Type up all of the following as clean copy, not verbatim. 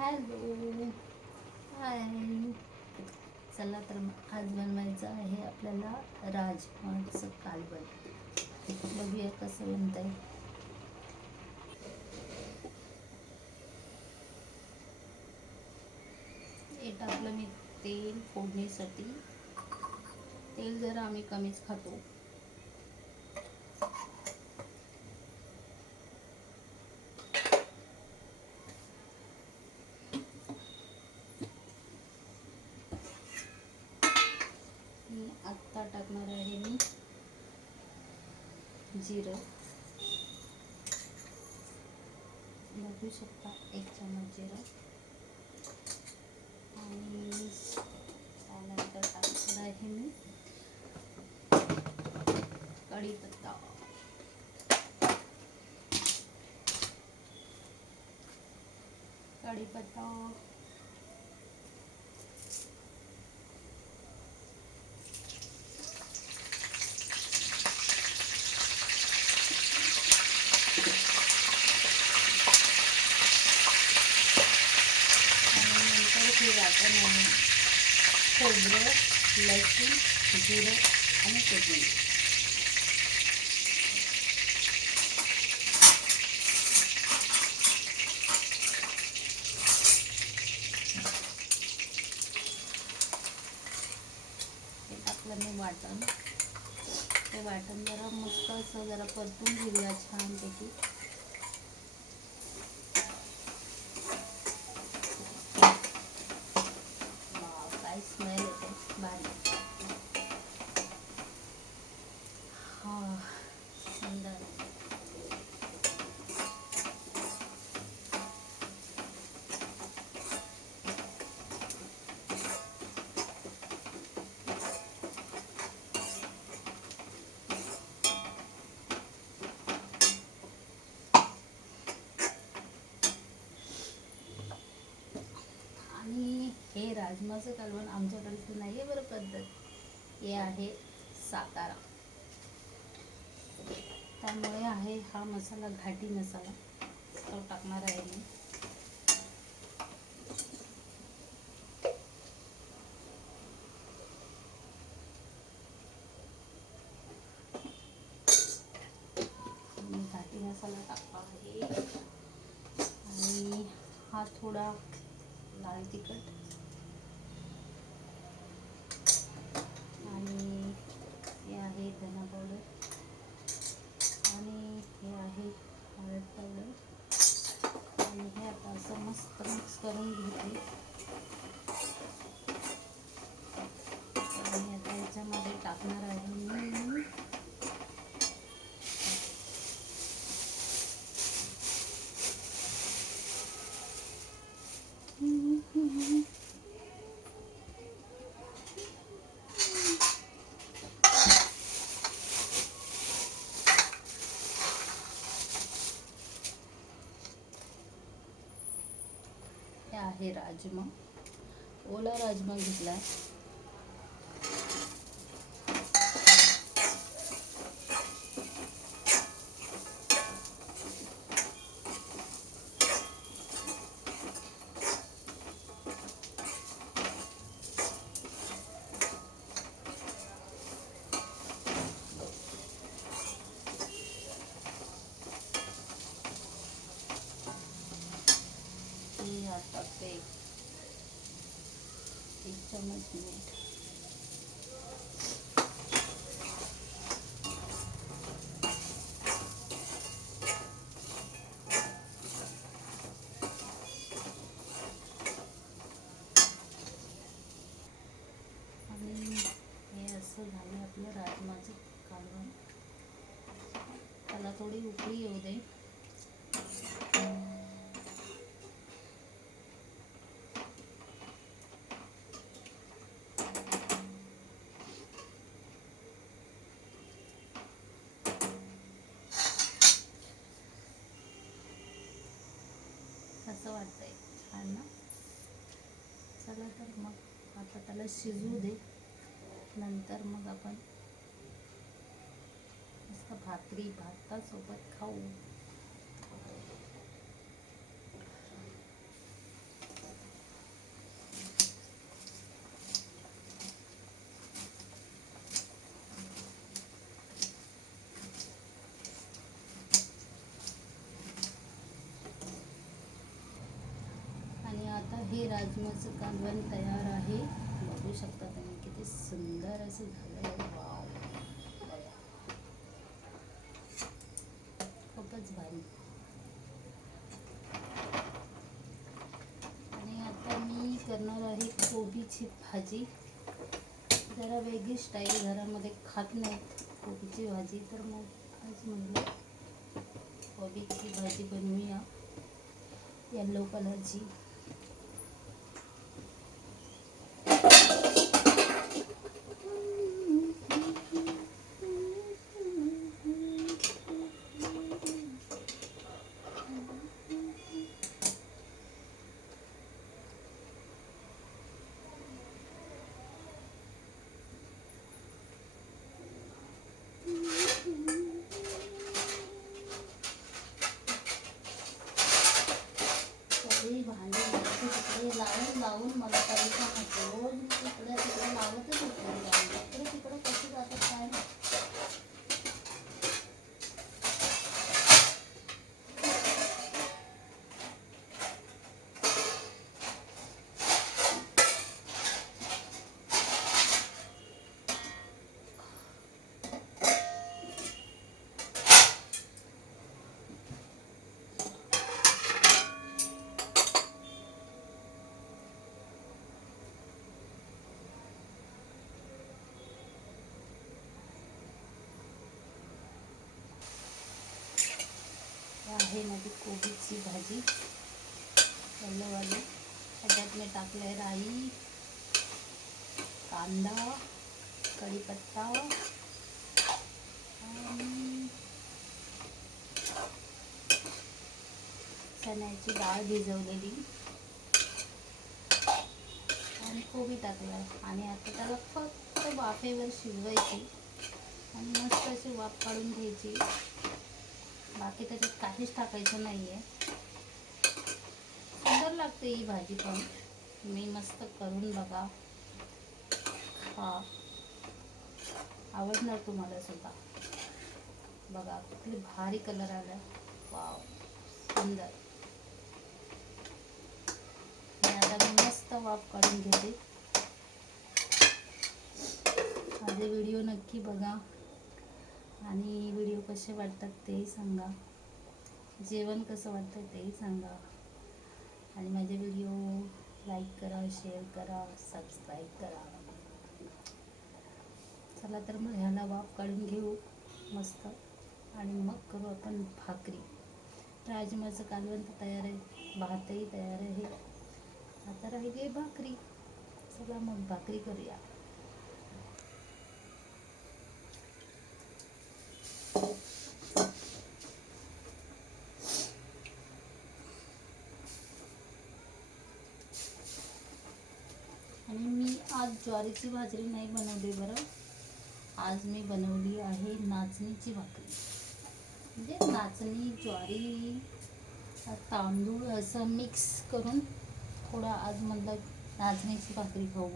Hello. हाय. चला तर मग आज बनवायचं आहे आपल्याला राजमाचं कालवण. बघूया कसं बनतंय. हे टाकलं मी तेल फोडणीसाठी. तेल जरा आम्ही कमीच खातो. आत्ता टाकणार आहे मी जिरं. बघू शकता 1 चमच जिरं. आणि त्यानंतर टाकणार आहे मी कढीपत्ता. कढीपत्ता हे वाटण आहे खोबरं, लसूण, जिरं आणि कोथिंबीर. हे टाकलं मी वाटण. ते वाटण जरा मस्त असं जरा परतून घेऊया छानपैकी. काय स्मेल येते भारी. हा सुंदर. आणि हे राजमाचं कालवण आमच्याकडचं नाही आहे बरं पद्धत. हे आहे सातारा. त्यामुळे आहे हा मसाला घाटी मसाला तो टाकणार आहे मी. घाटी मसाला टाकला आहे. आणि हा थोडा लाल तिखट आणि हे आहे धना पावडर आणि हे आहे हळद पावडर. आणि हे आता असं मस्त मिक्स करून घेते. आणि आता याच्यामध्ये टाकणार आहे मी हे आहे राजमा. ओला राजमा घेतलाय. टाकते 1 चमच मीठ. आणि हे असं झालं आपलं राजमाचं कालवण. त्याला थोडी उकळी येऊ दे. कसं वाटतंय? छान ना. चला तर मग आता त्याला शिजू दे. नंतर मग आपण मस्त भातासोबत खाऊ. आता हे राजमाचं कालवण तयार आहे. बघू शकता तुम्ही किती सुंदर असं झालं. वाव, बघा खूपच भारी. आणि आता मी करणार आहे कोबीची भाजी. जरा वेगळी स्टाईल, घरामध्ये खात नाहीत कोबीची भाजी, तर मग आज म्हणलं कोबीची भाजी बनवूया येलो कलरची. भांडे तिकडे लावून लावून मला करायचं होतं. रोज तिकडे तिकडे लावतच होते. तिकडे तिकडे कशी जातात काय नाही. आहे माझी कोबीची भाजी येल्लोवाली. त्याच्यात मी टाकलं आहे राई, कांदा, कढीपत्ता आणि चण्याची डाळ भिजवलेली आणि कोबी टाकलं आहे. आणि आता त्याला फक्त वाफेवर शिजवायची आणि मस्त अशी वाफ काढून घ्यायची. बाकी त्याच्यात काहीच टाकायचं नाही आहे. सुंदर लागते ही भाजी पण. मी मस्त करून बघा, हा आवडणार तुम्हाला सुद्धा. बघा किती भारी कलर आला. वाव, सुंदर. आता मी मस्त वाफ काढून घेते. माझे व्हिडिओ नक्की बघा आणि व्हिडिओ कसे वाटतात तेही सांगा. जेवण कसं वाटतं तेही सांगा. आणि माझे व्हिडिओ लाईक करा, शेअर करा, सबस्क्राईब करा. चला तर मग ह्याला वाफ काढून घेऊ मस्त आणि मग करू आपण भाकरी. राजमाचं कालवण तर तयार आहे, भातही तयार आहे. आता राहिली भाकरी. चला मग भाकरी करूया. आणि मी आज ज्वारीची भाकरी नाही बनवली बरं. आज मी बनवली आहे नाचणीची भाकरी. म्हणजे नाचणी, ज्वारी, तांदूळ असं मिक्स करून थोडा आज म्हणलं नाचणीची भाकरी खाऊ.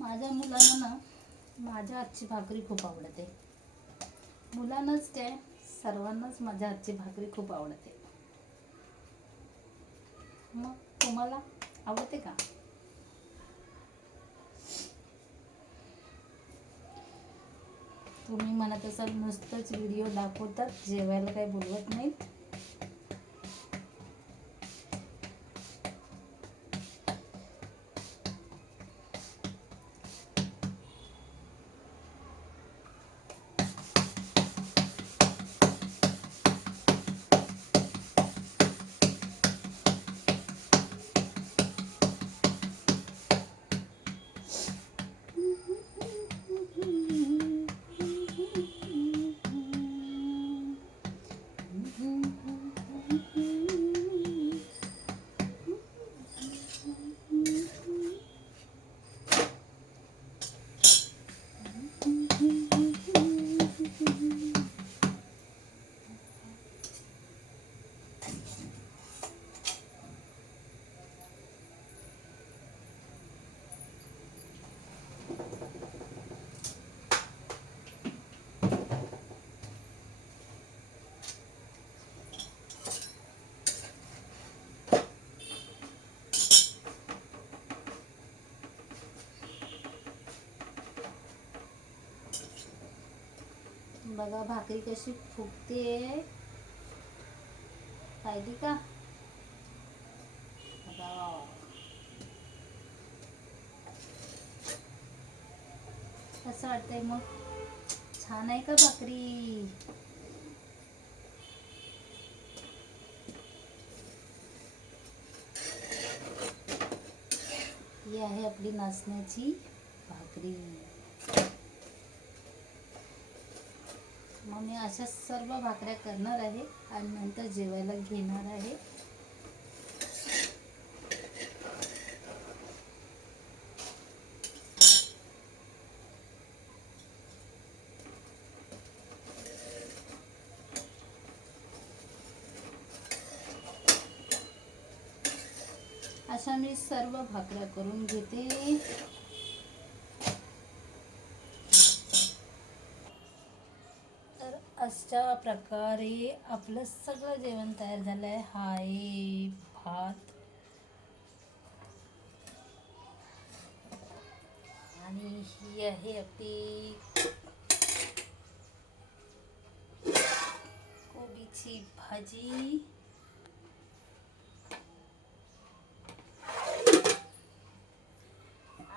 माझ्या मुलांना ना माझ्या हातची भाकरी खूप आवडते. मुलांनाच काय, सर्वांनाच माझ्या हातची भाकरी खूप आवडते. मग तुम्हाला आवडते का? तुम्ही म्हणत असाल नुसतंच व्हिडिओ दाखवतात, जेवायला काही बोलवत नाहीत. बघा भाकरी कशी फुगते, पाहिली का? बघा कसं वाटतंय मग, छान आहे का भाकरी? ही आहे आपली नाचण्याची भाकरी. मग मी अशा सर्व भाकऱ्या करणार आहे आणि नंतर जेवायला घेणार आहे. अशा मी सर्व भाकऱ्या करून घेते. तर अशा प्रकारे आपलं सगळं जेवण तयार झालं आहे. हा आहे भात आणि ही आहे आपली कोबीची भाजी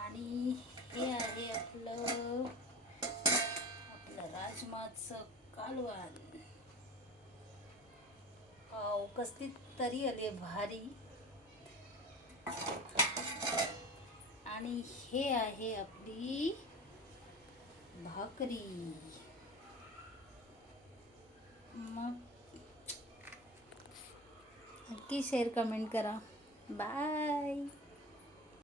आणि हे आहे आपलं राजमाचं कालवण. कसली तरी आली भारी. आणि हे आहे आपली भाकरी. मग नक्की शेअर कमेंट करा. बाय.